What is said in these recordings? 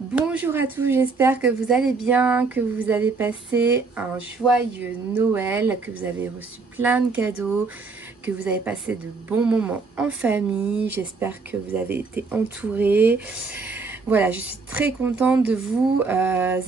Bonjour à tous, j'espère que vous allez bien, que vous avez passé un joyeux Noël, que vous avez reçu plein de cadeaux, que vous avez passé de bons moments en famille. J'espère que vous avez été entourés. Voilà, je suis très contente de vous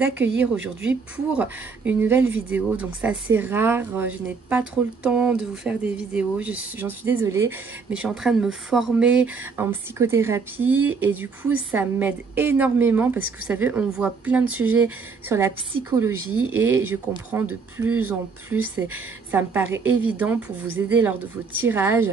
accueillir aujourd'hui pour une nouvelle vidéo. Donc c'est assez rare, je n'ai pas trop le temps de vous faire des vidéos, j'en suis désolée, mais je suis en train de me former en psychothérapie et du coup ça m'aide énormément parce que vous savez, on voit plein de sujets sur la psychologie et je comprends de plus en plus et ça me paraît évident pour vous aider lors de vos tirages.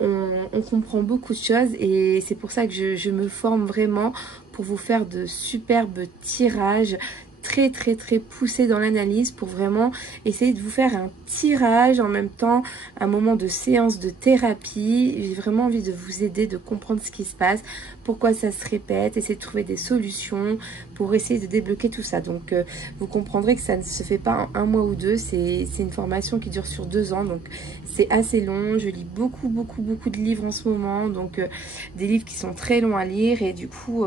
On comprend beaucoup de choses et c'est pour ça que je me forme vraiment pour vous faire de superbes tirages très poussés dans l'analyse pour vraiment essayer de vous faire un tirage en même temps, un moment de séance de thérapie. J'ai vraiment envie de vous aider, de comprendre ce qui se passe, pourquoi ça se répète, essayer de trouver des solutions pour essayer de débloquer tout ça. Donc vous comprendrez que ça ne se fait pas en un mois ou deux, c'est une formation qui dure sur 2 ans, donc c'est assez long. Je lis beaucoup de livres en ce moment, donc des livres qui sont très longs à lire et du coup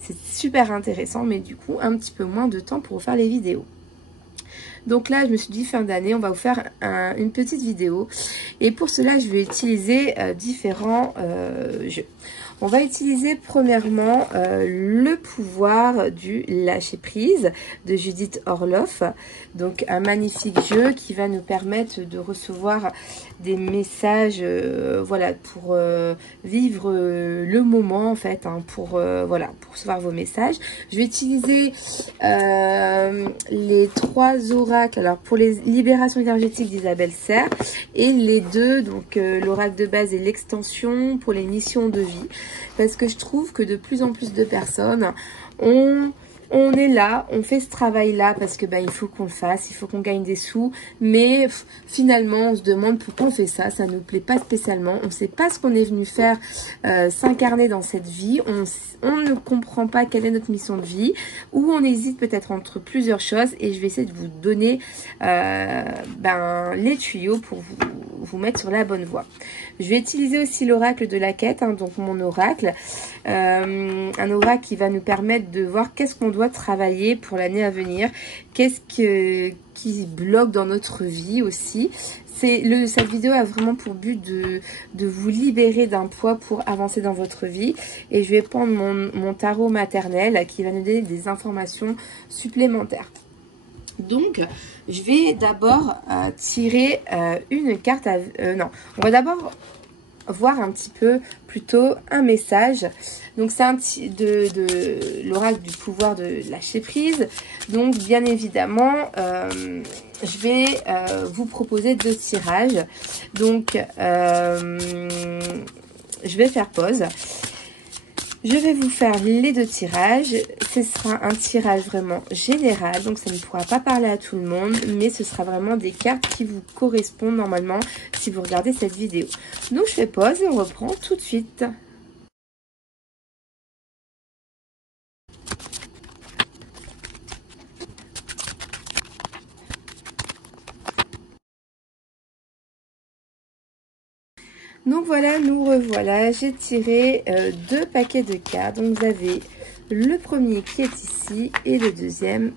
c'est super intéressant, mais du coup un petit peu moins de temps pour vous faire les vidéos. Donc là, je me suis dit, fin d'année, on va vous faire une petite vidéo. Et pour cela, je vais utiliser différents jeux. On va utiliser premièrement le pouvoir du lâcher prise de Judith Orloff. Donc un magnifique jeu qui va nous permettre de recevoir des messages, voilà, pour vivre le moment en fait, hein, pour voilà, pour recevoir vos messages. Je vais utiliser les 3 oracles, alors pour les libérations énergétiques d'Isabelle Serre et les 2, donc l'oracle de base et l'extension pour les missions de vie. Parce que je trouve que de plus en plus de personnes, on est là, on fait ce travail-là parce que il faut qu'on le fasse, il faut qu'on gagne des sous. Mais finalement, on se demande pourquoi on fait ça, ça ne nous plaît pas spécialement. On ne sait pas ce qu'on est venu faire, s'incarner dans cette vie. On ne comprend pas quelle est notre mission de vie. Ou on hésite peut-être entre plusieurs choses. Et je vais essayer de vous donner les tuyaux pour vous mettre sur la bonne voie. Je vais utiliser aussi l'oracle de la quête, hein, donc mon oracle. Un oracle qui va nous permettre de voir qu'est-ce qu'on doit travailler pour l'année à venir. Qu'est-ce qui bloque dans notre vie aussi. Cette vidéo a vraiment pour but de vous libérer d'un poids pour avancer dans votre vie. Et je vais prendre mon tarot maternel qui va nous donner des informations supplémentaires. Donc, je vais d'abord tirer une carte. Non, on va d'abord voir un petit peu plutôt un message. Donc, c'est de l'oracle du pouvoir de lâcher prise. Donc, bien évidemment, je vais vous proposer 2 tirages. Donc, je vais faire pause. Je vais vous faire les 2 tirages. Ce sera un tirage vraiment général, donc ça ne pourra pas parler à tout le monde, mais ce sera vraiment des cartes qui vous correspondent normalement si vous regardez cette vidéo. Donc je fais pause et on reprend tout de suite. Donc voilà, nous revoilà. J'ai tiré 2 paquets de cartes. Donc vous avez le premier qui est ici et le deuxième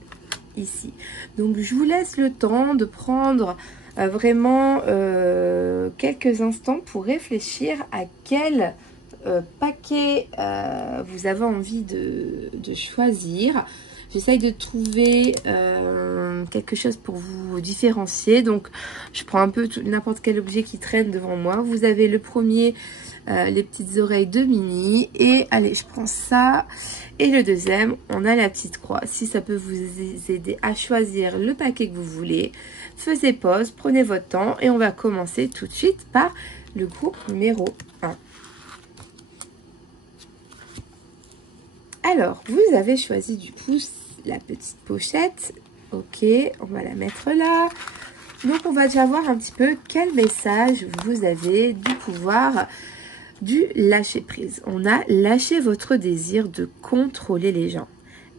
ici. Donc je vous laisse le temps de prendre vraiment quelques instants pour réfléchir à quel paquet vous avez envie de choisir. J'essaye de trouver quelque chose pour vous différencier. Donc, je prends un peu n'importe quel objet qui traîne devant moi. Vous avez le premier, les petites oreilles de Minnie. Et allez, je prends ça. Et le deuxième, on a la petite croix. Si ça peut vous aider à choisir le paquet que vous voulez, faites pause, prenez votre temps. Et on va commencer tout de suite par le groupe numéro 1. Alors, vous avez choisi du coup la petite pochette. Ok, on va la mettre là. Donc, on va déjà voir un petit peu quel message vous avez du pouvoir du lâcher prise. On a lâché votre désir de contrôler les gens.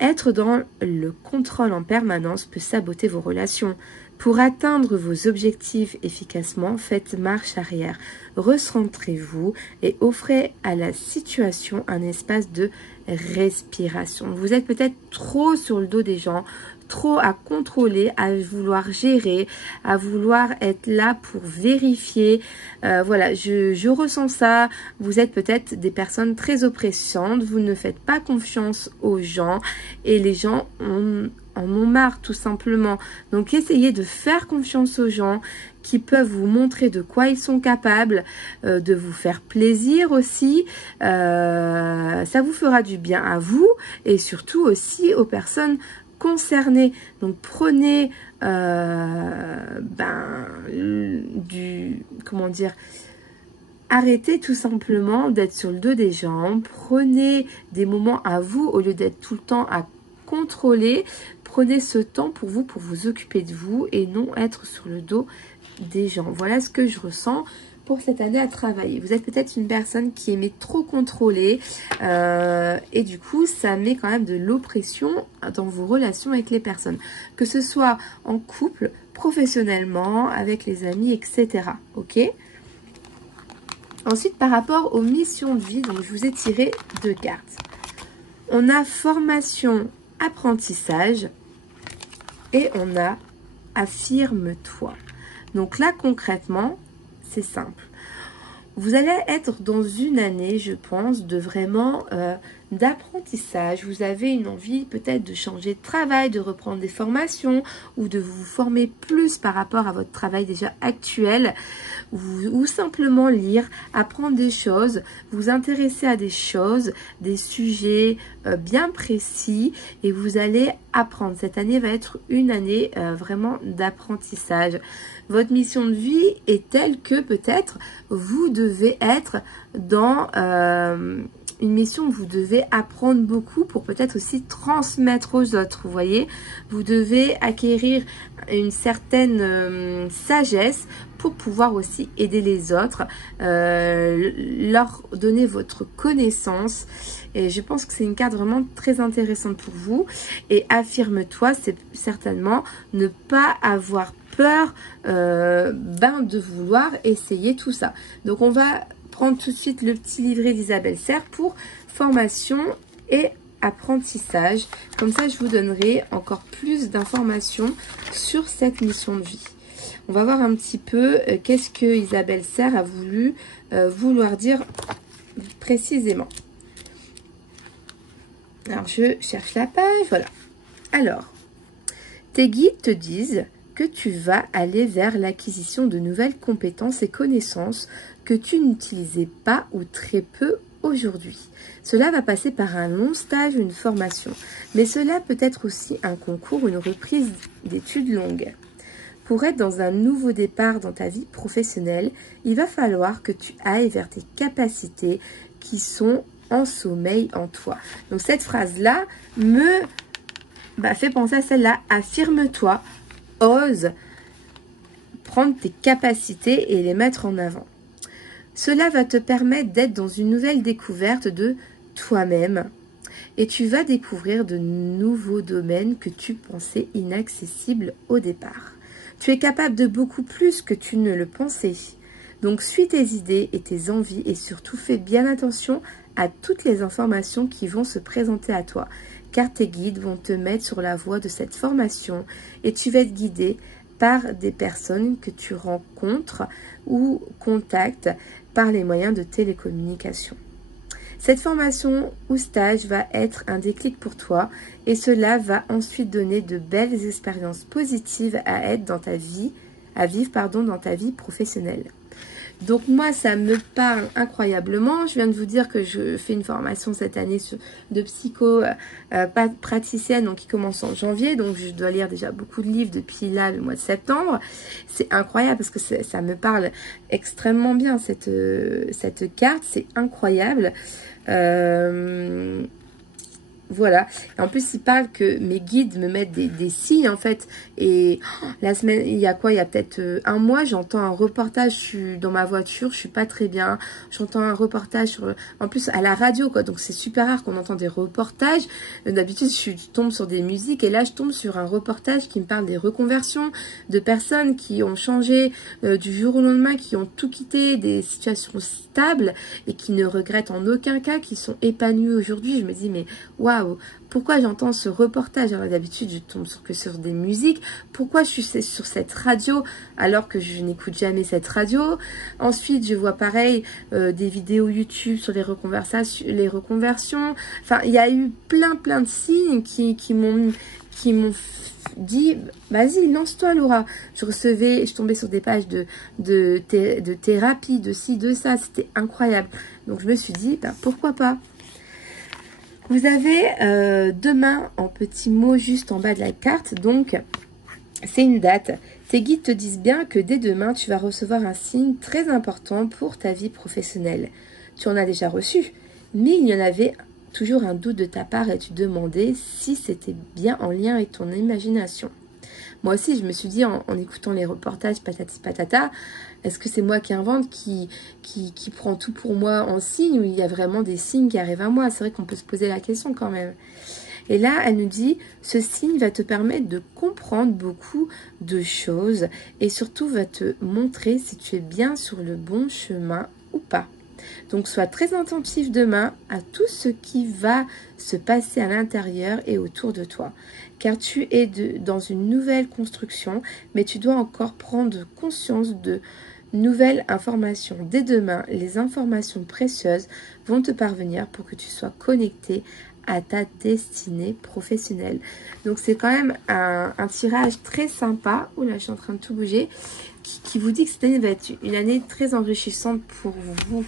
Être dans le contrôle en permanence peut saboter vos relations. Pour atteindre vos objectifs efficacement, faites marche arrière. Recentrez-vous et offrez à la situation un espace de respiration. Vous êtes peut-être trop sur le dos des gens, trop à contrôler, à vouloir gérer, à vouloir être là pour vérifier. Voilà, je ressens ça. Vous êtes peut-être des personnes très oppressantes, vous ne faites pas confiance aux gens et les gens en ont marre tout simplement. Donc essayez de faire confiance aux gens qui peuvent vous montrer de quoi ils sont capables, de vous faire plaisir aussi. Ça vous fera du bien à vous et surtout aussi aux personnes concernées. Donc prenez comment dire, arrêtez tout simplement d'être sur le dos des gens. Prenez des moments à vous au lieu d'être tout le temps à contrôler. Prenez ce temps pour vous occuper de vous et non être sur le dos des gens. Voilà ce que je ressens pour cette année à travailler. Vous êtes peut-être une personne qui aimait trop contrôler et du coup ça met quand même de l'oppression dans vos relations avec les personnes, que ce soit en couple, professionnellement, avec les amis, etc. Ok. Ensuite, par rapport aux missions de vie, donc je vous ai tiré 2 cartes. On a formation, apprentissage et on a affirme-toi. Donc là, concrètement, c'est simple. Vous allez être dans une année, je pense, de vraiment d'apprentissage. Vous avez une envie peut-être de changer de travail, de reprendre des formations ou de vous former plus par rapport à votre travail déjà actuel ou simplement lire, apprendre des choses, vous intéresser à des choses, des sujets bien précis et vous allez apprendre. Cette année va être une année vraiment d'apprentissage. Votre mission de vie est telle que peut-être vous devez être dans une mission où vous devez apprendre beaucoup pour peut-être aussi transmettre aux autres, vous voyez. Vous devez acquérir une certaine sagesse pour pouvoir aussi aider les autres, leur donner votre connaissance. Et je pense que c'est une carte vraiment très intéressante pour vous. Et affirme-toi, c'est certainement ne pas avoir peur de vouloir essayer tout ça. Donc on va prendre tout de suite le petit livret d'Isabelle Serre pour formation et apprentissage. Comme ça, je vous donnerai encore plus d'informations sur cette mission de vie. On va voir un petit peu qu'est-ce que Isabelle Serre a voulu vouloir dire précisément. Alors, je cherche la page, voilà. Alors, tes guides te disent que tu vas aller vers l'acquisition de nouvelles compétences et connaissances que tu n'utilisais pas ou très peu aujourd'hui. Cela va passer par un long stage ou une formation, mais cela peut être aussi un concours ou une reprise d'études longues. Pour être dans un nouveau départ dans ta vie professionnelle, il va falloir que tu ailles vers tes capacités qui sont en sommeil en toi. Donc cette phrase-là me fait penser à celle-là. Affirme-toi, ose prendre tes capacités et les mettre en avant. Cela va te permettre d'être dans une nouvelle découverte de toi-même et tu vas découvrir de nouveaux domaines que tu pensais inaccessibles au départ. Tu es capable de beaucoup plus que tu ne le pensais. Donc suis tes idées et tes envies et surtout fais bien attention à toutes les informations qui vont se présenter à toi, car tes guides vont te mettre sur la voie de cette formation et tu vas être guidé par des personnes que tu rencontres ou contactes par les moyens de télécommunication. Cette formation ou stage va être un déclic pour toi et cela va ensuite donner de belles expériences positives à être dans ta vie, à vivre dans ta vie professionnelle. Donc moi, ça me parle incroyablement. Je viens de vous dire que je fais une formation cette année de psycho praticienne, donc qui commence en janvier. Donc je dois lire déjà beaucoup de livres depuis là, le mois de septembre. C'est incroyable parce que ça me parle extrêmement bien, cette carte. C'est incroyable. Voilà. Et en plus, il parle que mes guides me mettent des signes, en fait. Et la semaine, il y a quoi? Il y a peut-être un mois, j'entends un reportage, je suis dans ma voiture, je suis pas très bien. J'entends un reportage sur, en plus, à la radio, quoi. Donc, c'est super rare qu'on entend des reportages. D'habitude, je tombe sur des musiques. Et là, je tombe sur un reportage qui me parle des reconversions, de personnes qui ont changé du jour au lendemain, qui ont tout quitté, des situations stables et qui ne regrettent en aucun cas, qui sont épanouies aujourd'hui. Je me dis, mais waouh! Pourquoi j'entends ce reportage? Alors d'habitude je tombe que sur des musiques. Pourquoi je suis sur cette radio alors que je n'écoute jamais cette radio? Ensuite je vois pareil des vidéos YouTube sur les reconversions. Enfin il y a eu plein de signes qui m'ont dit vas-y lance-toi Laura. Je tombais sur des pages de thérapie, de ci, de ça, c'était incroyable. Donc je me suis dit bah, pourquoi pas. Vous avez demain en petits mots juste en bas de la carte, donc c'est une date. Tes guides te disent bien que dès demain, tu vas recevoir un signe très important pour ta vie professionnelle. Tu en as déjà reçu, mais il y en avait toujours un doute de ta part et tu demandais si c'était bien en lien avec ton imagination. Moi aussi, je me suis dit en écoutant les reportages patati patata, est-ce que c'est moi qui invente, qui prend tout pour moi en signe ou il y a vraiment des signes qui arrivent à moi? C'est vrai qu'on peut se poser la question quand même. Et là, elle nous dit, ce signe va te permettre de comprendre beaucoup de choses et surtout va te montrer si tu es bien sur le bon chemin ou pas. Donc, sois très attentif demain à tout ce qui va se passer à l'intérieur et autour de toi. Car tu es dans une nouvelle construction, mais tu dois encore prendre conscience de nouvelles informations. Dès demain, les informations précieuses vont te parvenir pour que tu sois connecté à ta destinée professionnelle. Donc, c'est quand même un tirage très sympa. Oula, je suis en train de tout bouger. Qui vous dit que cette année va être une année très enrichissante pour vous.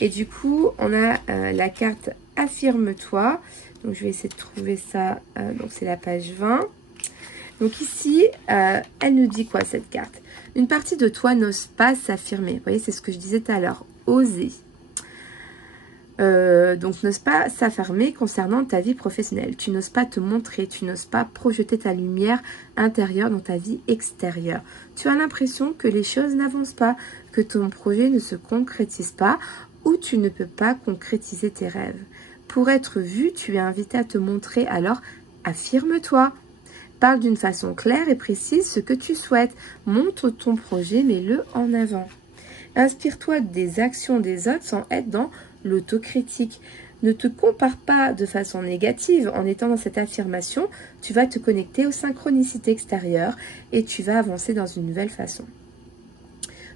Et du coup, on a la carte Affirme-toi. Donc, je vais essayer de trouver ça. Donc, c'est la page 20. Donc, ici, elle nous dit quoi, cette carte? Une partie de toi n'ose pas s'affirmer. Vous voyez, c'est ce que je disais tout à l'heure. Oser. Donc, n'ose pas s'affirmer concernant ta vie professionnelle. Tu n'oses pas te montrer, tu n'oses pas projeter ta lumière intérieure dans ta vie extérieure. Tu as l'impression que les choses n'avancent pas, que ton projet ne se concrétise pas ou tu ne peux pas concrétiser tes rêves. Pour être vu, tu es invité à te montrer, alors affirme-toi. Parle d'une façon claire et précise ce que tu souhaites. Montre ton projet, mets-le en avant. Inspire-toi des actions des autres sans être dans l'autocritique. Ne te compare pas de façon négative. En étant dans cette affirmation, tu vas te connecter aux synchronicités extérieures et tu vas avancer dans une nouvelle façon.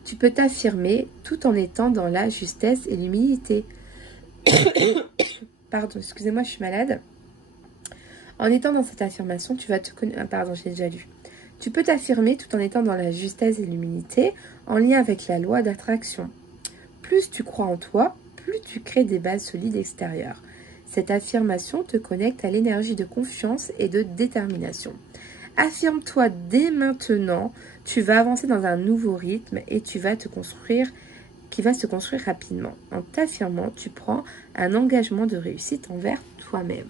Tu peux t'affirmer tout en étant dans la justesse et l'humilité. Pardon, excusez-moi, je suis malade. En étant dans cette affirmation, tu vas te connaître... pardon, j'ai déjà lu. Tu peux t'affirmer tout en étant dans la justesse et l'humilité, en lien avec la loi d'attraction. Plus tu crois en toi, plus tu crées des bases solides extérieures. Cette affirmation te connecte à l'énergie de confiance et de détermination. Affirme-toi dès maintenant, tu vas avancer dans un nouveau rythme et tu vas te construire, qui va se construire rapidement. En t'affirmant, tu prends un engagement de réussite envers toi-même.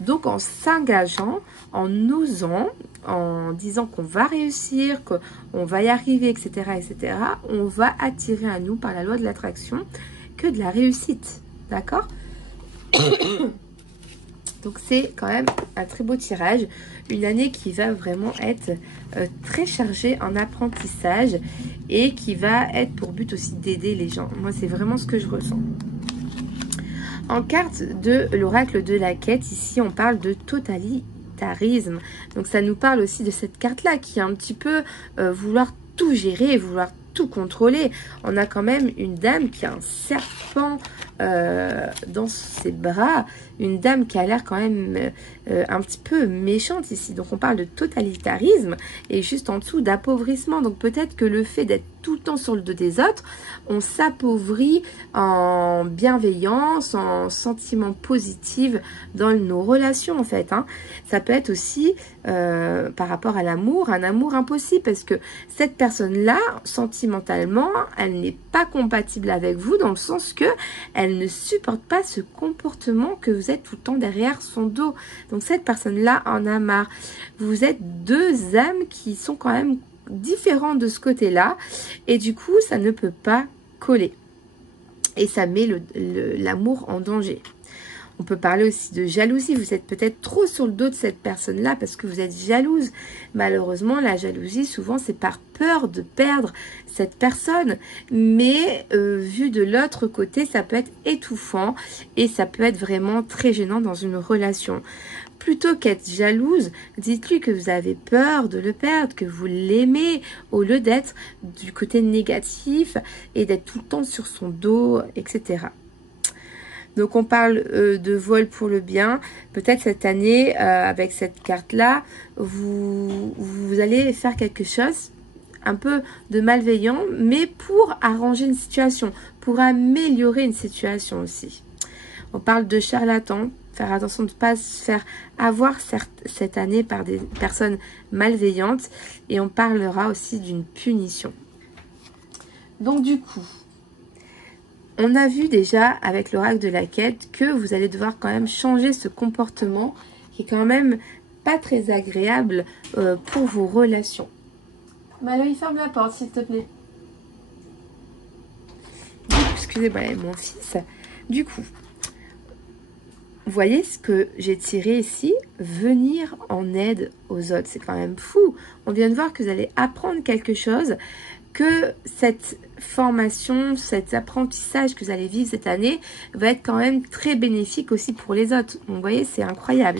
Donc en s'engageant, en osant, en disant qu'on va réussir, qu'on va y arriver, etc., etc., on va attirer à nous par la loi de l'attraction que de la réussite. D'accord? Donc c'est quand même un très beau tirage. Une année qui va vraiment être très chargée en apprentissage et qui va être pour but aussi d'aider les gens. Moi, c'est vraiment ce que je ressens. En carte de l'oracle de la quête, ici, on parle de totalitarisme. Donc, ça nous parle aussi de cette carte-là qui est un petit peu vouloir tout gérer, vouloir tout contrôler. On a quand même une dame qui a un serpent dans ses bras, une dame qui a l'air quand même un petit peu méchante ici. Donc on parle de totalitarisme et juste en dessous d'appauvrissement. Donc peut-être que le fait d'être tout le temps sur le dos des autres, on s'appauvrit en bienveillance, en sentiments positifs dans nos relations en fait. Hein. Ça peut être aussi par rapport à l'amour, un amour impossible parce que cette personne-là, sentimentalement, elle n'est pas compatible avec vous dans le sens que elle elle ne supporte pas ce comportement que vous êtes tout le temps derrière son dos. Donc cette personne-là en a marre. Vous êtes deux âmes qui sont quand même différentes de ce côté-là. Et du coup, ça ne peut pas coller. Et ça met l'amour en danger. On peut parler aussi de jalousie. Vous êtes peut-être trop sur le dos de cette personne-là parce que vous êtes jalouse. Malheureusement, la jalousie, souvent, c'est par peur de perdre cette personne. Mais vu de l'autre côté, ça peut être étouffant et ça peut être vraiment très gênant dans une relation. Plutôt qu'être jalouse, dites-lui que vous avez peur de le perdre, que vous l'aimez, au lieu d'être du côté négatif et d'être tout le temps sur son dos, etc. Donc on parle de vol pour le bien. Peut-être cette année, avec cette carte-là, vous allez faire quelque chose un peu de malveillant, mais pour arranger une situation, pour améliorer une situation aussi. On parle de charlatans. Faire attention de ne pas se faire avoir cette année par des personnes malveillantes. Et on parlera aussi d'une punition. Donc du coup, on a vu déjà avec l'oracle de la quête que vous allez devoir quand même changer ce comportement qui est quand même pas très agréable pour vos relations. Maloï, ferme la porte s'il te plaît. Excusez-moi, mon fils. Du coup, vous voyez ce que j'ai tiré ici? Venir en aide aux autres. C'est quand même fou. On vient de voir que vous allez apprendre quelque chose, que cette formation, cet apprentissage que vous allez vivre cette année va être quand même très bénéfique aussi pour les autres. Donc, vous voyez, c'est incroyable.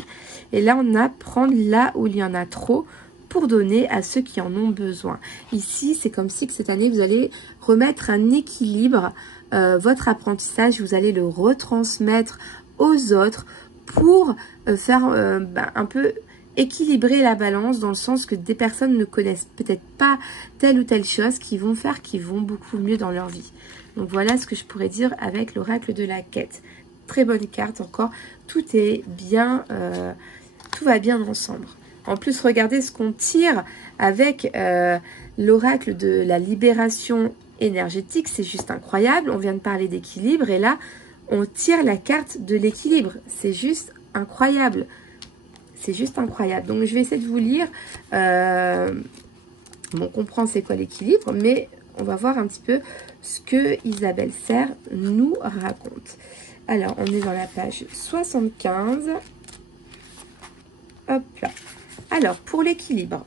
Et là, on apprend là où il y en a trop pour donner à ceux qui en ont besoin. Ici, c'est comme si que cette année, vous allez remettre un équilibre. Votre apprentissage, vous allez le retransmettre aux autres pour faire un peu équilibrer la balance, dans le sens que des personnes ne connaissent peut-être pas telle ou telle chose qui vont beaucoup mieux dans leur vie. Donc voilà ce que je pourrais dire avec l'oracle de la quête. Très bonne carte encore, tout est bien, tout va bien ensemble. En plus, regardez ce qu'on tire avec l'oracle de la libération énergétique, c'est juste incroyable. On vient de parler d'équilibre et là, on tire la carte de l'équilibre. C'est juste incroyable. C'est juste incroyable. Donc, je vais essayer de vous lire. On comprend c'est quoi l'équilibre, mais on va voir un petit peu ce que Isabelle Serre nous raconte. Alors, on est dans la page 75. Hop là. Alors, pour l'équilibre,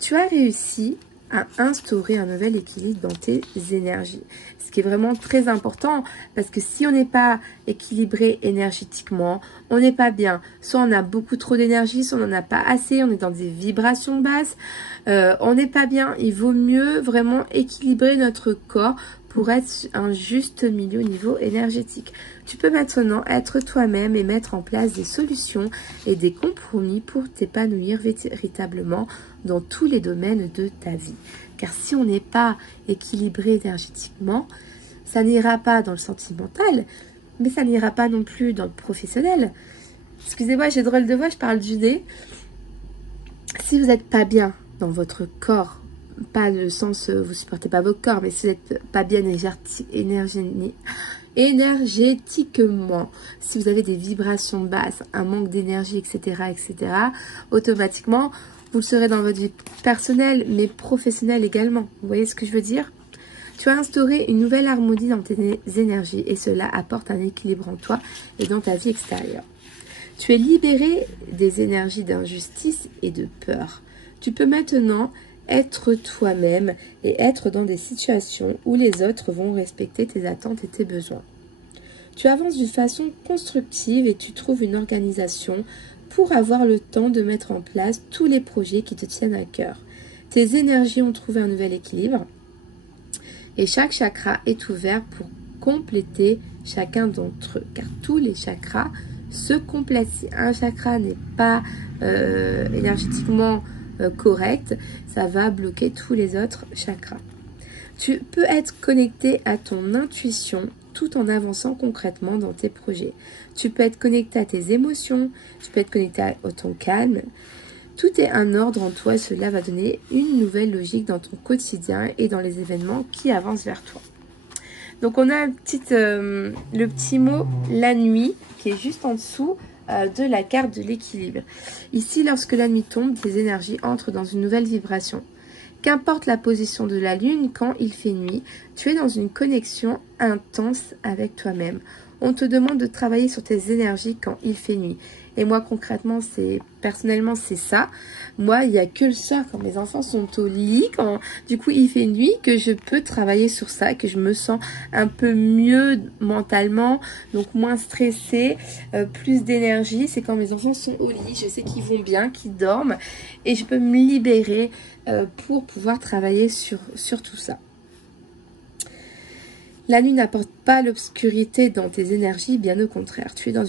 tu as réussi à instaurer un nouvel équilibre dans tes énergies. Ce qui est vraiment très important, parce que si on n'est pas équilibré énergétiquement, on n'est pas bien. Soit on a beaucoup trop d'énergie, soit on n'en a pas assez, on est dans des vibrations basses, on n'est pas bien. Il vaut mieux vraiment équilibrer notre corps pour être un juste milieu au niveau énergétique. Tu peux maintenant être toi-même et mettre en place des solutions et des compromis pour t'épanouir véritablement dans tous les domaines de ta vie. Car si on n'est pas équilibré énergétiquement, ça n'ira pas dans le sentimental, mais ça n'ira pas non plus dans le professionnel. Excusez-moi, j'ai drôle de voix, je parle du nez. Si vous n'êtes pas bien dans votre corps, pas le sens vous supportez pas votre corps, mais si vous n'êtes pas bien énergétiquement, si vous avez des vibrations basses, un manque d'énergie, etc., automatiquement, vous le serez dans votre vie personnelle, mais professionnelle également. Vous voyez ce que je veux dire? Tu as instauré une nouvelle harmonie dans tes énergies et cela apporte un équilibre en toi et dans ta vie extérieure. Tu es libéré des énergies d'injustice et de peur. Tu peux maintenant être toi-même et être dans des situations où les autres vont respecter tes attentes et tes besoins. Tu avances d'une façon constructive et tu trouves une organisation pour avoir le temps de mettre en place tous les projets qui te tiennent à cœur. Tes énergies ont trouvé un nouvel équilibre et chaque chakra est ouvert pour compléter chacun d'entre eux, car tous les chakras se complètent. Si un chakra n'est pas énergétiquement correct, ça va bloquer tous les autres chakras. Tu peux être connecté à ton intuition tout en avançant concrètement dans tes projets. Tu peux être connecté à tes émotions, tu peux être connecté à ton calme. Tout est un ordre en toi et cela va donner une nouvelle logique dans ton quotidien et dans les événements qui avancent vers toi. Donc on a le petit mot la nuit qui est juste en dessous de la carte de l'équilibre. Ici, lorsque la nuit tombe, tes énergies entrent dans une nouvelle vibration. Qu'importe la position de la lune quand il fait nuit, tu es dans une connexion intense avec toi-même. On te demande de travailler sur tes énergies quand il fait nuit. Et moi, concrètement, personnellement, c'est ça. Moi, il n'y a que le soir, quand mes enfants sont au lit, quand du coup il fait nuit, que je peux travailler sur ça, que je me sens un peu mieux mentalement, donc moins stressée, plus d'énergie. C'est quand mes enfants sont au lit, je sais qu'ils vont bien, qu'ils dorment, et je peux me libérer pour pouvoir travailler sur tout ça. La nuit n'apporte pas l'obscurité dans tes énergies, bien au contraire. Tu es dans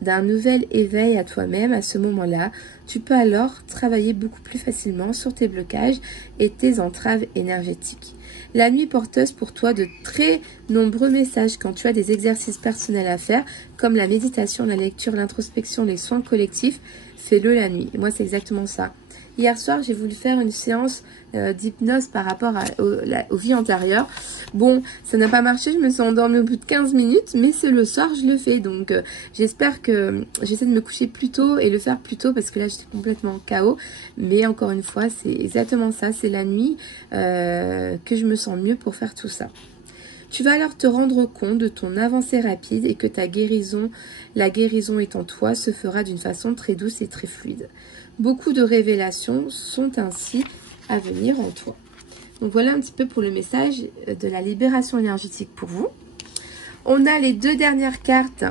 d'un nouvel éveil à toi-même à ce moment-là. Tu peux alors travailler beaucoup plus facilement sur tes blocages et tes entraves énergétiques. La nuit porteuse pour toi de très nombreux messages quand tu as des exercices personnels à faire, comme la méditation, la lecture, l'introspection, les soins collectifs. Fais-le la nuit. Et moi, c'est exactement ça. Hier soir, j'ai voulu faire une séance d'hypnose par rapport aux vies antérieures. Bon, ça n'a pas marché, je me suis endormie au bout de 15 minutes, mais c'est le soir, je le fais. Donc, j'espère que j'essaie de me coucher plus tôt et le faire plus tôt parce que là, j'étais complètement KO. Mais encore une fois, c'est exactement ça, c'est la nuit que je me sens mieux pour faire tout ça. Tu vas alors te rendre compte de ton avancée rapide et que la guérison est en toi, se fera d'une façon très douce et très fluide. Beaucoup de révélations sont ainsi à venir en toi. Donc voilà un petit peu pour le message de la libération énergétique pour vous. On a les deux dernières cartes,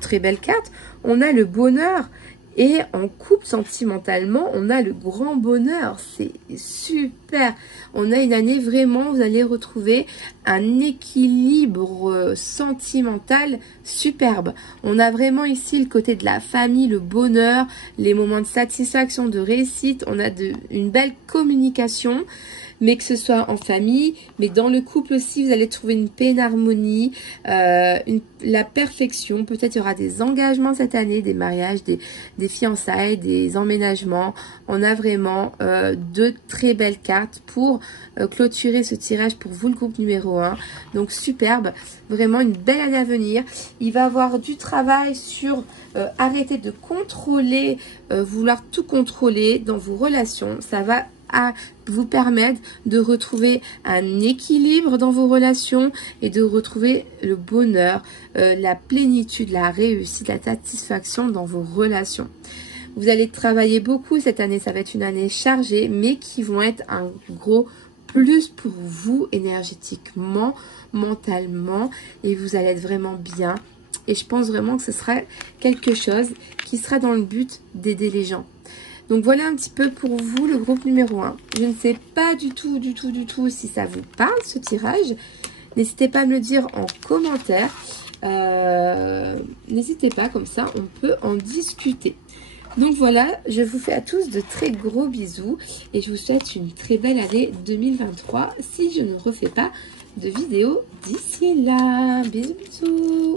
très belles cartes. On a le bonheur et en couple sentimentalement, on a le grand bonheur. C'est super. On a une année vraiment, vous allez retrouver un équilibre sentimental superbe. On a vraiment ici le côté de la famille, le bonheur, les moments de satisfaction, de réussite. On a une belle communication. Mais que ce soit en famille, mais dans le couple aussi, vous allez trouver une paix, une harmonie, la perfection. Peut-être il y aura des engagements cette année, des mariages, des fiançailles, des emménagements. On a vraiment deux très belles cartes pour clôturer ce tirage pour vous, le groupe numéro 1. Donc superbe, vraiment une belle année à venir. Il va y avoir du travail sur arrêter de contrôler, vouloir tout contrôler dans vos relations. Ça va vous permettre de retrouver un équilibre dans vos relations et de retrouver le bonheur, la plénitude, la réussite, la satisfaction dans vos relations. Vous allez travailler beaucoup cette année, ça va être une année chargée, mais qui vont être un gros plus pour vous énergétiquement, mentalement, et vous allez être vraiment bien. Et je pense vraiment que ce sera quelque chose qui sera dans le but d'aider les gens. Donc voilà un petit peu pour vous le groupe numéro 1. Je ne sais pas du tout si ça vous parle ce tirage. N'hésitez pas à me le dire en commentaire. N'hésitez pas, comme ça on peut en discuter. Donc voilà, je vous fais à tous de très gros bisous et je vous souhaite une très belle année 2023 si je ne refais pas de vidéo d'ici là. Bisous bisous.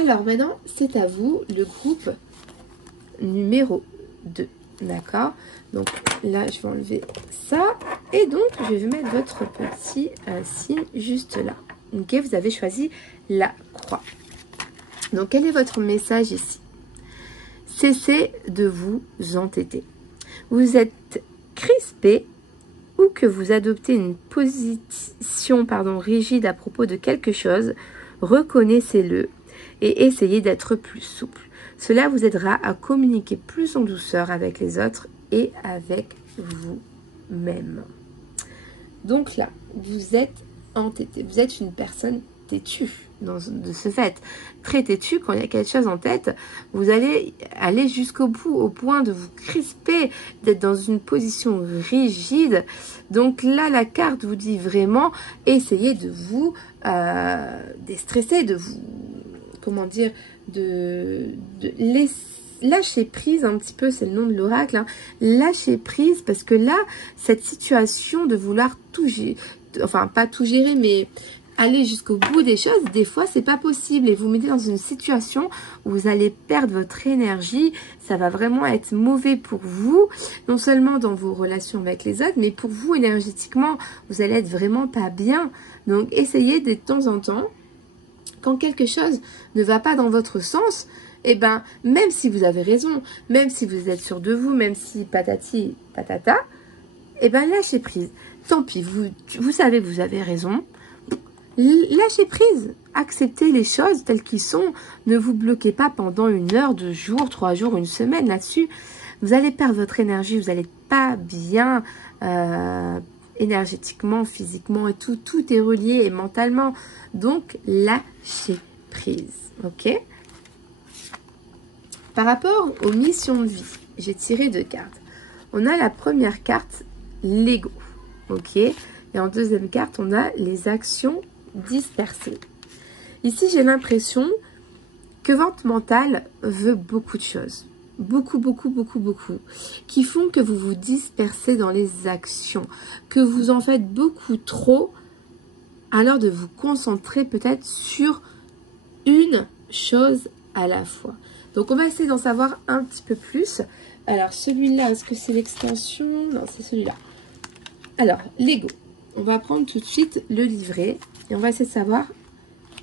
Alors maintenant, c'est à vous le groupe numéro 2. D'accord? Donc là, je vais enlever ça. Et donc, je vais mettre votre petit signe juste là. Ok? Vous avez choisi la croix. Donc, quel est votre message ici? Cessez de vous entêter. Vous êtes crispé ou que vous adoptez une position rigide à propos de quelque chose, reconnaissez-le et essayez d'être plus souple. Cela vous aidera à communiquer plus en douceur avec les autres et avec vous-même. Donc là, vous êtes entêté. Vous êtes une personne têtue de ce fait. Très têtue, quand il y a quelque chose en tête, vous allez aller jusqu'au bout, au point de vous crisper, d'être dans une position rigide. Donc là, la carte vous dit vraiment, essayez de vous déstresser, de vous... comment dire, de lâcher prise un petit peu, c'est le nom de l'oracle, hein. Lâcher prise parce que là, cette situation de vouloir tout gérer, enfin pas tout gérer, mais aller jusqu'au bout des choses, des fois, c'est pas possible. Et vous mettez dans une situation où vous allez perdre votre énergie. Ça va vraiment être mauvais pour vous, non seulement dans vos relations avec les autres, mais pour vous, énergétiquement, vous allez être vraiment pas bien. Donc, essayez de temps en temps, quand quelque chose ne va pas dans votre sens, eh ben, même si vous avez raison, même si vous êtes sûr de vous, même si patati patata, eh ben, lâchez prise. Tant pis, vous savez que vous avez raison. Lâchez prise. Acceptez les choses telles qu'elles sont. Ne vous bloquez pas pendant 1 heure, 2 jours, 3 jours, 1 semaine là-dessus. Vous allez perdre votre énergie. Vous n'allez pas bien énergétiquement, physiquement et tout. Tout est relié et mentalement. Donc, lâchez prise. Ok? Par rapport aux missions de vie, j'ai tiré 2 cartes. On a la première carte, l'ego. Ok? Et en deuxième carte, on a les actions dispersées. Ici, j'ai l'impression que votre mental veut beaucoup de choses. Beaucoup, beaucoup, beaucoup, beaucoup. Qui font que vous vous dispersez dans les actions. Que vous en faites beaucoup trop. Alors de vous concentrer peut-être sur une chose à la fois. Donc, on va essayer d'en savoir un petit peu plus. Alors, celui-là, est-ce que c'est l'extension? Non, c'est celui-là. Alors, l'ego. On va prendre tout de suite le livret et on va essayer de savoir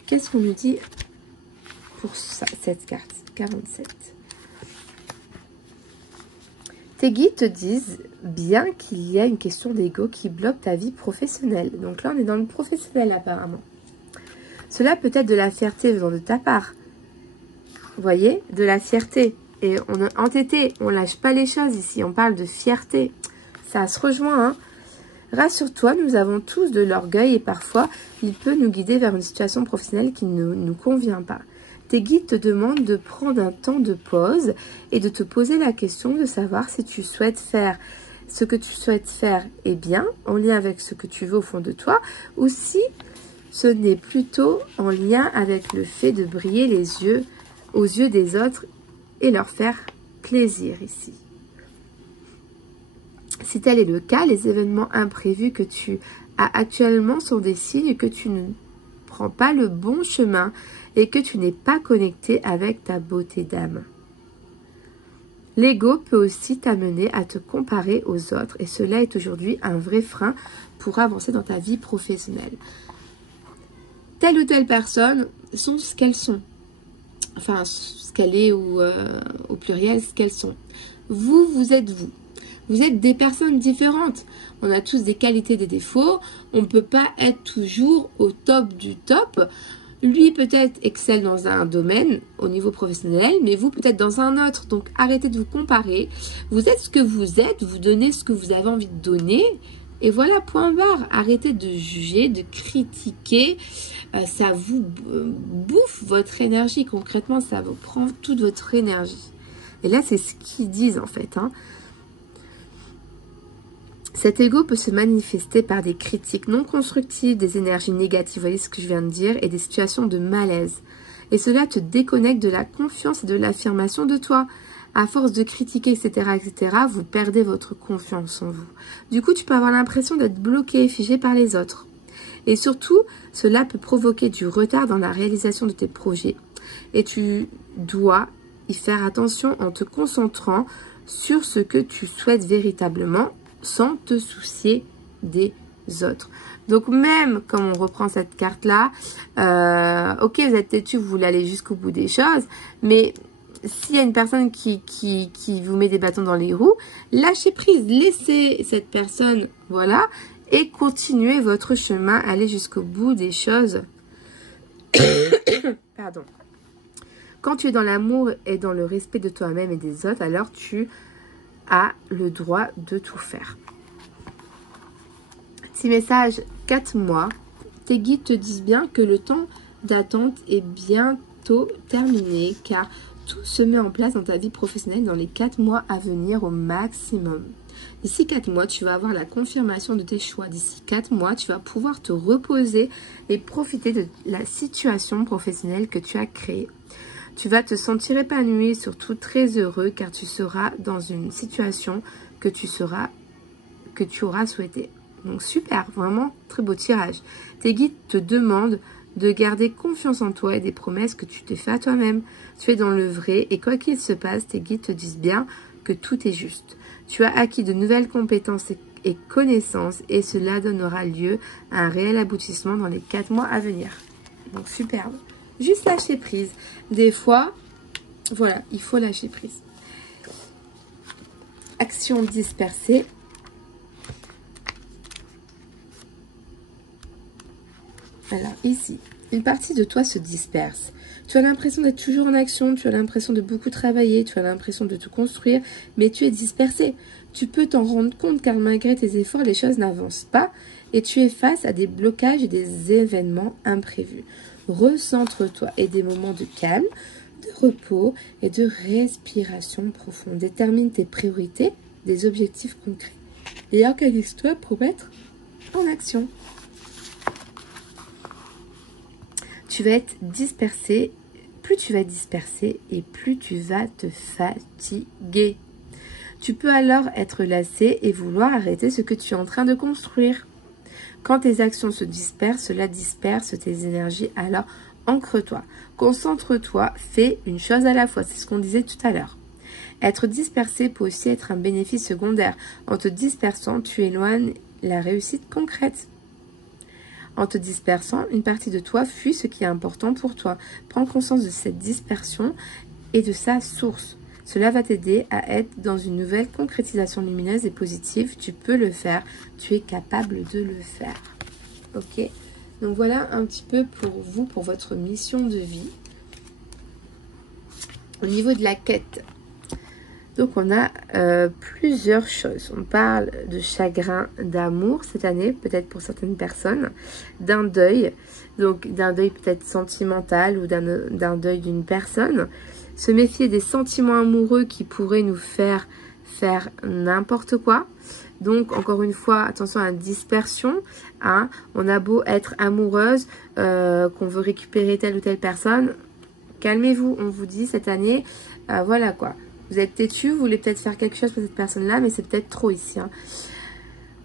qu'est-ce qu'on nous dit pour ça, cette carte 47. Tes guides te disent bien qu'il y a une question d'ego qui bloque ta vie professionnelle. Donc là, on est dans le professionnel apparemment. Cela peut être de la fierté venant de ta part. Vous voyez, de la fierté. Et on est entêté, on lâche pas les choses ici. On parle de fierté. Ça se rejoint, hein. Rassure-toi, nous avons tous de l'orgueil et parfois, il peut nous guider vers une situation professionnelle qui ne nous convient pas. Tes guides te demandent de prendre un temps de pause et de te poser la question de savoir si tu souhaites faire ce que tu souhaites faire est bien, en lien avec ce que tu veux au fond de toi, ou si ce n'est plutôt en lien avec le fait de briller les yeux aux yeux des autres et leur faire plaisir ici. Si tel est le cas, les événements imprévus que tu as actuellement sont des signes que tu ne prends pas le bon chemin et que tu n'es pas connecté avec ta beauté d'âme. L'ego peut aussi t'amener à te comparer aux autres et cela est aujourd'hui un vrai frein pour avancer dans ta vie professionnelle. Telle ou telle personne sont ce qu'elles sont. Enfin, ce qu'elle est ou au pluriel, ce qu'elles sont. Vous êtes vous. Vous êtes des personnes différentes. On a tous des qualités, des défauts. On ne peut pas être toujours au top du top. Lui peut-être excelle dans un domaine au niveau professionnel, mais vous peut-être dans un autre. Donc arrêtez de vous comparer. Vous êtes ce que vous êtes, vous donnez ce que vous avez envie de donner. Et voilà, point barre. Arrêtez de juger, de critiquer. Ça vous bouffe votre énergie. Concrètement, ça vous prend toute votre énergie. Et là, c'est ce qu'ils disent en fait, hein. Cet ego peut se manifester par des critiques non constructives, des énergies négatives, vous voyez ce que je viens de dire, et des situations de malaise. Et cela te déconnecte de la confiance et de l'affirmation de toi. À force de critiquer, etc., etc., vous perdez votre confiance en vous. Du coup, tu peux avoir l'impression d'être bloqué et figé par les autres. Et surtout, cela peut provoquer du retard dans la réalisation de tes projets. Et tu dois y faire attention en te concentrant sur ce que tu souhaites véritablement, sans te soucier des autres. Donc même quand on reprend cette carte-là, ok, vous êtes têtu, vous voulez aller jusqu'au bout des choses, mais s'il y a une personne qui vous met des bâtons dans les roues, lâchez prise, laissez cette personne, voilà, et continuez votre chemin, allez jusqu'au bout des choses. Pardon. Quand tu es dans l'amour et dans le respect de toi-même et des autres, alors tu a le droit de tout faire. Petit message, 4 mois. Tes guides te disent bien que le temps d'attente est bientôt terminé car tout se met en place dans ta vie professionnelle dans les 4 mois à venir au maximum. D'ici 4 mois, tu vas avoir la confirmation de tes choix. D'ici 4 mois, tu vas pouvoir te reposer et profiter de la situation professionnelle que tu as créée. Tu vas te sentir épanoui et surtout très heureux car tu seras dans une situation que tu auras souhaité. Donc super, vraiment très beau tirage. Tes guides te demandent de garder confiance en toi et des promesses que tu te fais à toi-même. Tu es dans le vrai et quoi qu'il se passe, tes guides te disent bien que tout est juste. Tu as acquis de nouvelles compétences et connaissances et cela donnera lieu à un réel aboutissement dans les 4 mois à venir. Donc superbe. Juste lâcher prise. Des fois, voilà, il faut lâcher prise. Action dispersée. Alors ici, une partie de toi se disperse. Tu as l'impression d'être toujours en action, tu as l'impression de beaucoup travailler, tu as l'impression de te construire, mais tu es dispersé. Tu peux t'en rendre compte car malgré tes efforts, les choses n'avancent pas et tu es face à des blocages et des événements imprévus. Recentre-toi et des moments de calme, de repos et de respiration profonde. Détermine tes priorités, des objectifs concrets et organise-toi pour mettre en action. Tu vas être dispersé, plus tu vas être dispersé et plus tu vas te fatiguer. Tu peux alors être lassé et vouloir arrêter ce que tu es en train de construire. Quand tes actions se dispersent, cela disperse tes énergies, alors ancre-toi, concentre-toi, fais une chose à la fois, c'est ce qu'on disait tout à l'heure. Être dispersé peut aussi être un bénéfice secondaire. En te dispersant, tu éloignes la réussite concrète. En te dispersant, une partie de toi fuit ce qui est important pour toi. Prends conscience de cette dispersion et de sa source. Cela va t'aider à être dans une nouvelle concrétisation lumineuse et positive. Tu peux le faire. Tu es capable de le faire. Ok? Donc voilà un petit peu pour vous, pour votre mission de vie. Au niveau de la quête. Donc on a plusieurs choses. On parle de chagrin, d'amour cette année, peut-être pour certaines personnes, d'un deuil, donc d'un deuil peut-être sentimental ou d'un deuil d'une personne. Se méfier des sentiments amoureux qui pourraient nous faire n'importe quoi. Donc encore une fois, attention à la dispersion. Hein. On a beau être amoureuse, qu'on veut récupérer telle ou telle personne, calmez-vous, on vous dit cette année, voilà quoi. Vous êtes têtu, vous voulez peut-être faire quelque chose pour cette personne-là, mais c'est peut-être trop ici. Hein.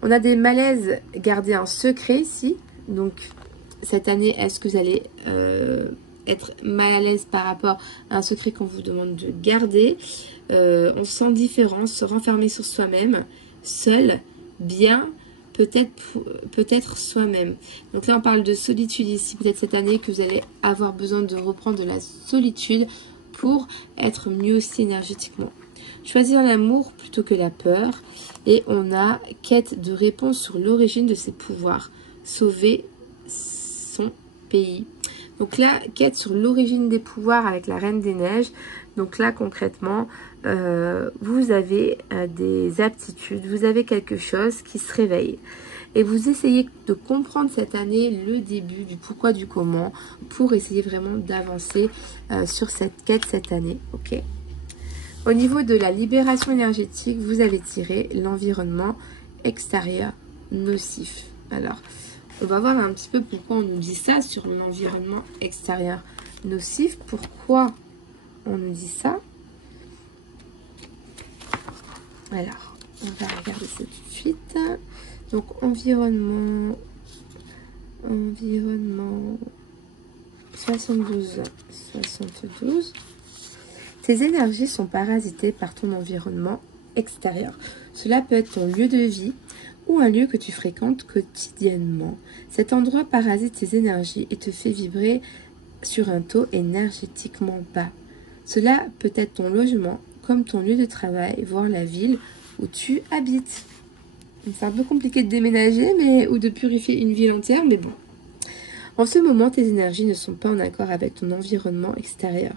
On a des malaises, garder un secret ici. Donc, cette année, est-ce que vous allez être mal à l'aise par rapport à un secret qu'on vous demande de garder? On se sent différent, se renfermer sur soi-même, seul, bien, peut-être soi-même. Donc là, on parle de solitude ici. Peut-être cette année que vous allez avoir besoin de reprendre de la solitude pour être mieux aussi énergétiquement. Choisir l'amour plutôt que la peur. Et on a quête de réponse sur l'origine de ses pouvoirs. Sauver son pays. Donc là, quête sur l'origine des pouvoirs avec la Reine des Neiges. Donc là, concrètement, vous avez des aptitudes, vous avez quelque chose qui se réveille. Et vous essayez de comprendre cette année le début du pourquoi, du comment, pour essayer vraiment d'avancer sur cette quête cette année. Ok. Au niveau de la libération énergétique, vous avez tiré l'environnement extérieur nocif. Alors, on va voir un petit peu pourquoi on nous dit ça sur l'environnement extérieur nocif. Pourquoi on nous dit ça? Alors, on va regarder ça tout de suite. Donc, environnement 72. Tes énergies sont parasitées par ton environnement extérieur. Cela peut être ton lieu de vie ou un lieu que tu fréquentes quotidiennement. Cet endroit parasite tes énergies et te fait vibrer sur un taux énergétiquement bas. Cela peut être ton logement, comme ton lieu de travail, voire la ville où tu habites. C'est un peu compliqué de déménager ou de purifier une ville entière, mais bon. En ce moment, tes énergies ne sont pas en accord avec ton environnement extérieur.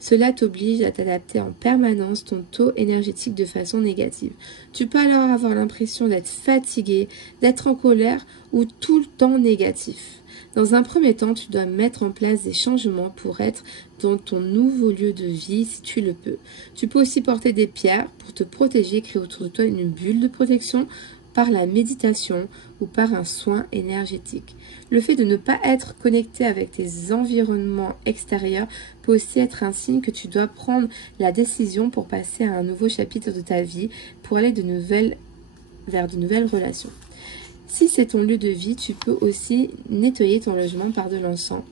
Cela t'oblige à t'adapter en permanence ton taux énergétique de façon négative. Tu peux alors avoir l'impression d'être fatigué, d'être en colère ou tout le temps négatif. Dans un premier temps, tu dois mettre en place des changements pour être dans ton nouveau lieu de vie si tu le peux. Tu peux aussi porter des pierres pour te protéger, créer autour de toi une bulle de protection par la méditation ou par un soin énergétique. Le fait de ne pas être connecté avec tes environnements extérieurs peut aussi être un signe que tu dois prendre la décision pour passer à un nouveau chapitre de ta vie, pour aller vers de nouvelles relations. Si c'est ton lieu de vie, tu peux aussi nettoyer ton logement par de l'encens,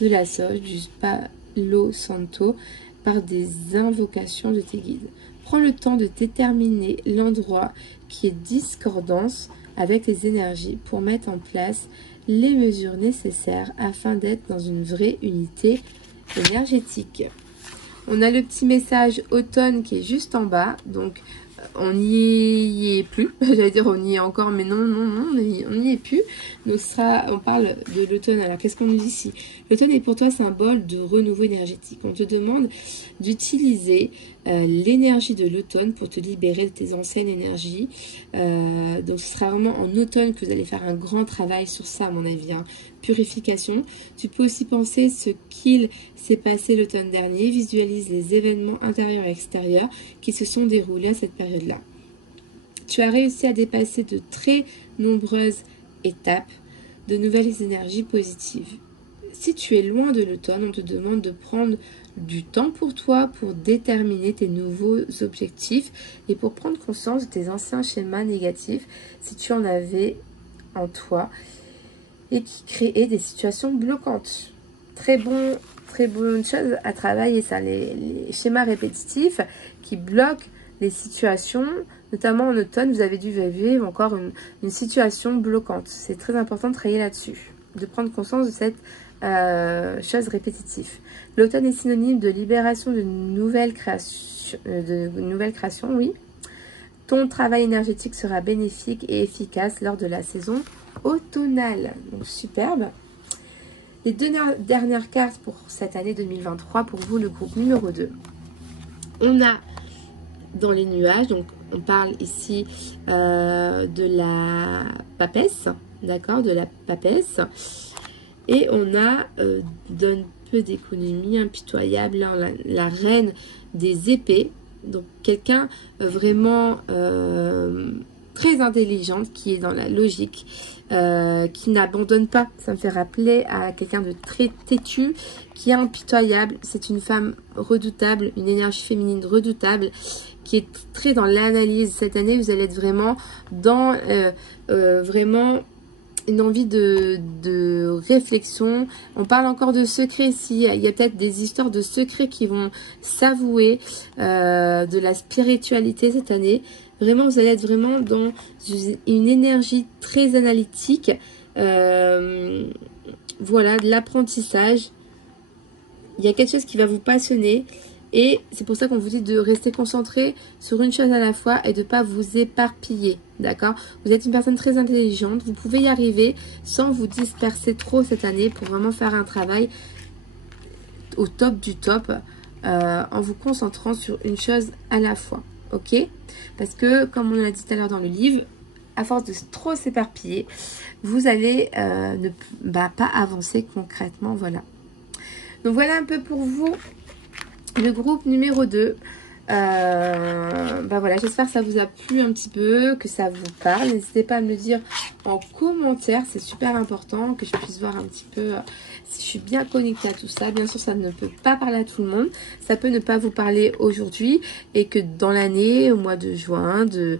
de la sauge, du Palo Santo, par des invocations de tes guides. Prends le temps de déterminer l'endroit qui est discordance avec les énergies pour mettre en place les mesures nécessaires afin d'être dans une vraie unité énergétique. On a le petit message automne qui est juste en bas, donc on n'y est plus. J'allais dire on y est encore, mais non, on n'y est plus. Donc on parle de l'automne. Alors qu'est-ce qu'on nous dit ici? L'automne est pour toi symbole de renouveau énergétique. On te demande d'utiliser l'énergie de l'automne pour te libérer de tes anciennes énergies. Donc ce sera vraiment en automne que vous allez faire un grand travail sur ça, à mon avis, hein. Purification. Tu peux aussi penser ce qu'il s'est passé l'automne dernier. Visualise les événements intérieurs et extérieurs qui se sont déroulés à cette période-là. Tu as réussi à dépasser de très nombreuses étapes, de nouvelles énergies positives. Si tu es loin de l'automne, on te demande de prendre du temps pour toi, pour déterminer tes nouveaux objectifs et pour prendre conscience de tes anciens schémas négatifs, si tu en avais en toi, et qui créaient des situations bloquantes. Très bonne chose à travailler, ça, les schémas répétitifs qui bloquent les situations, notamment en automne, vous avez dû vivre encore une situation bloquante. C'est très important de travailler là-dessus, de prendre conscience de cette chose répétitive. L'automne est synonyme de libération de nouvelles créations, oui. Ton travail énergétique sera bénéfique et efficace lors de la saison automnale. Donc superbe. Les deux dernières cartes pour cette année 2023, pour vous, le groupe numéro 2. On a dans les nuages, donc on parle ici de la papesse, d'accord, de la papesse. Et on a d'un peu d'économie impitoyable, hein, la reine des épées. Donc quelqu'un vraiment très intelligente, qui est dans la logique, qui n'abandonne pas. Ça me fait rappeler à quelqu'un de très têtu, qui est impitoyable. C'est une femme redoutable, une énergie féminine redoutable, qui est très dans l'analyse. Cette année, vous allez être vraiment dans vraiment une envie de réflexion. On parle encore de secrets ici. Il y a peut-être des histoires de secrets qui vont s'avouer, de la spiritualité cette année. Vraiment, vous allez être vraiment dans une énergie très analytique. Voilà, de l'apprentissage. Il y a quelque chose qui va vous passionner. Et c'est pour ça qu'on vous dit de rester concentré sur une chose à la fois et de ne pas vous éparpiller, d'accord? Vous êtes une personne très intelligente, vous pouvez y arriver sans vous disperser trop cette année pour vraiment faire un travail au top du top en vous concentrant sur une chose à la fois, ok? Parce que, comme on l'a dit tout à l'heure dans le livre, à force de trop s'éparpiller, vous allez pas avancer concrètement, voilà. Donc voilà un peu pour vous. Le groupe numéro 2, voilà, j'espère que ça vous a plu un petit peu, que ça vous parle. N'hésitez pas à me le dire en commentaire, c'est super important que je puisse voir un petit peu si je suis bien connectée à tout ça. Bien sûr, ça ne peut pas parler à tout le monde, ça peut ne pas vous parler aujourd'hui et que dans l'année, au mois de juin, de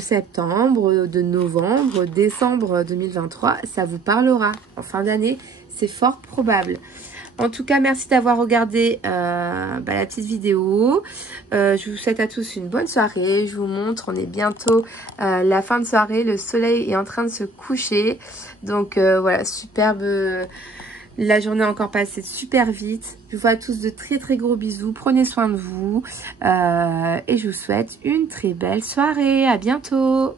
septembre, de novembre, décembre 2023, ça vous parlera. En fin d'année, c'est fort probable. En tout cas, merci d'avoir regardé la petite vidéo. Je vous souhaite à tous une bonne soirée. Je vous montre, on est bientôt la fin de soirée. Le soleil est en train de se coucher. Donc voilà, superbe. La journée a encore passé super vite. Je vous fais à tous de très très gros bisous. Prenez soin de vous. Et je vous souhaite une très belle soirée. À bientôt.